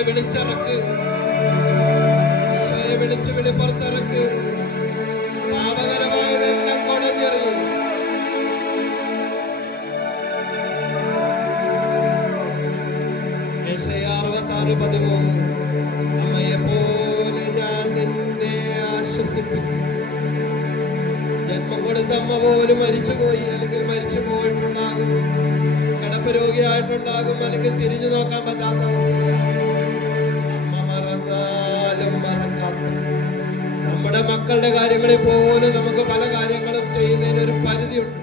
ഈശോയെ വിളിച്ചിറക്ക്, ഈശോയെ വിളിച്ചു വെളിപ്പുറത്തിറക്ക്. പാപകരമായതെല്ലാം കൊടഞ്ഞെറിയും. യെശയ്യാ 66:13 അമ്മയെ പോലെ ഞാൻ നിന്നെ ആശ്വസിപ്പിക്കും. ജന്മം കൊടുത്ത അമ്മ പോലും മരിച്ചുപോയി, അല്ലെങ്കിൽ മരിച്ചു പോയിട്ടുണ്ടാകും, കിടപ്പ് രോഗിയായിട്ടുണ്ടാകും, അല്ലെങ്കിൽ തിരിഞ്ഞു നോക്കാൻ പറ്റാത്ത അവസ്ഥയാണ്. അമ്മ മറന്നാലും മറക്കാത്ത നമ്മുടെ മക്കളുടെ കാര്യങ്ങളിൽ പോലും നമുക്ക് പല കാര്യങ്ങളും ചെയ്യുന്നതിന് ഒരു പരിധിയുണ്ട്.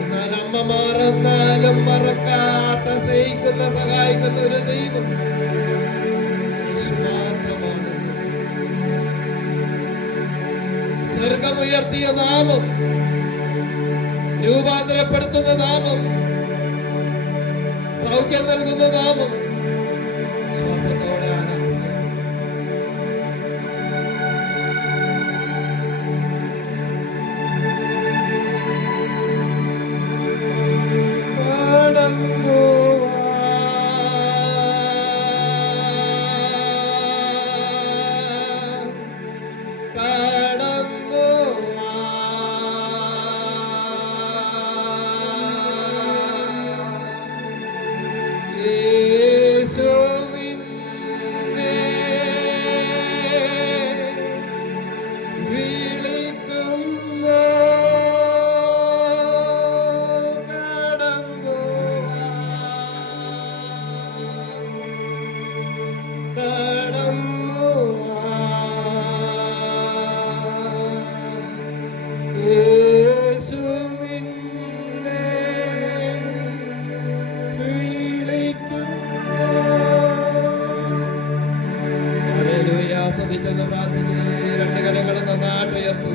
എന്നാൽ അമ്മ മറന്നാലും മറക്കാത്ത, സ്നേഹിക്കുന്ന, സഹായിക്കുന്ന ഒരു ദൈവം യേശു മാത്രമാണ്. സ്വർഗമുയർത്തിയ നാമം, രൂപാന്തരപ്പെടുത്തുന്ന നാമം, സൗഖ്യം നൽകുന്ന നാമം. ശ്വാസത്തോടെ ശ്രദ്ധിച്ചെന്ന് പ്രാർത്ഥിച്ച് രണ്ട് കരങ്ങളും നന്നായിട്ട് ഉയർത്തി.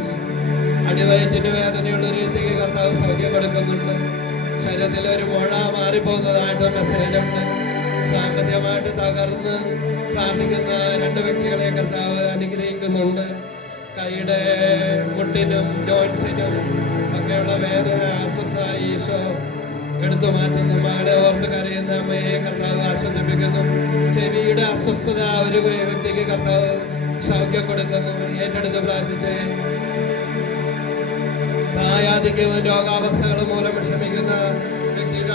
അടിവയറ്റിന് വേദനയുള്ള ഒരു വ്യക്തിക്ക് കർത്താവ് സൗഖ്യം കൊടുക്കുന്നുണ്ട്. ശരീരത്തിൽ ഒരു മുഴ മാറിപ്പോകുന്നതായിട്ട് മെസ്സേജ് ഉണ്ട്. സാമ്പത്തികമായിട്ട് തകർന്ന് പ്രാർത്ഥിക്കുന്ന രണ്ട് വ്യക്തികളെ കർത്താവ് അനുഗ്രഹിക്കുന്നുണ്ട്. കൈയുടെ മുട്ടിനും ജോയിൻസിനും ഒക്കെയുള്ള വേദന അസ്വസ്ഥ ഈശോ എടുത്തു മാറ്റുന്നു. മകളെ ഓർത്ത് കരയുന്ന അമ്മയെ കർത്താവ് ആശ്വസിപ്പിക്കുന്നു. ചെവിയുടെ അസ്വസ്ഥത ഒരു വ്യക്തിക്ക് കർത്താവ് സൗഖ്യം കൊടുക്കുന്നു. ഏറ്റെടുത്ത് പ്രാർത്ഥിച്ച് പ്രായാധിക്യവും രോഗാവസ്ഥകളും മൂലം വിഷമിക്കുന്ന വ്യക്തിയുടെ